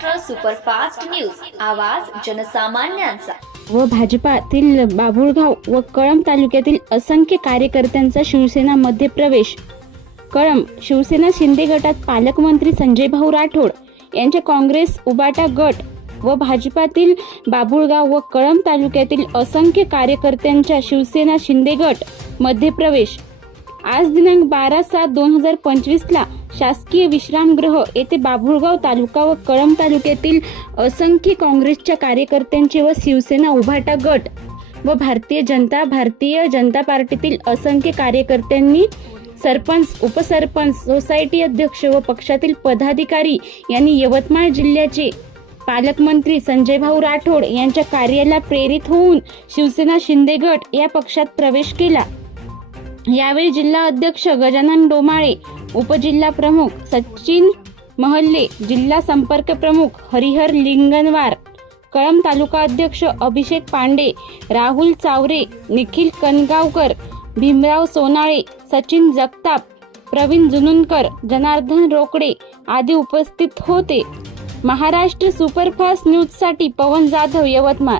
Superfast news. आवाज जनसामान्यांचा. व भाजपातील बाभुळगाव व कळंब तालुक्यातील असंख्य कार्यकर्त्यांचा शिवसेना मध्ये प्रवेश. कळंब शिवसेना शिंदे गटात पालकमंत्री संजय भाऊ राठोड यांच्या काँग्रेस उबाटा गट व भाजपातील बाभुळगाव व कळंब तालुक्यातील असंख्य कार्यकर्त्यांच्या शिवसेना शिंदे गटमध्ये प्रवेश. आज दिनांक बारा सात दोन हजार पंचवीसला शासकीय विश्रामगृह येथे बाभुळगाव तालुका व कळंब तालुक्यातील असंख्य काँग्रेसच्या कार्यकर्त्यांचे व शिवसेना उभाटा गट व भारतीय जनता भारतीय जनता पार्टीतील असंख्य कार्यकर्त्यांनी सरपंच उपसरपंच सोसायटी अध्यक्ष व पक्षातील पदाधिकारी यांनी यवतमाळ जिल्ह्याचे पालकमंत्री संजय भाऊ राठोड यांच्या कार्याला प्रेरित होऊन शिवसेना शिंदे गट या पक्षात प्रवेश केला. यावेळी जिल्हा अध्यक्ष गजानन डोमाळे उपजिल्हा प्रमुख सचिन महल्ले जिल्हा संपर्क प्रमुख हरिहर लिंगनवार कळंब तालुका अध्यक्ष अभिषेक पांडे राहुल चावरे निखिल कनगावकर भीमराव सोनाळे सचिन जगताप प्रवीण जुनुनकर जनार्दन रोकडे आदी उपस्थित होते. महाराष्ट्र सुपरफास्ट न्यूजसाठी पवन जाधव यवतमाळ.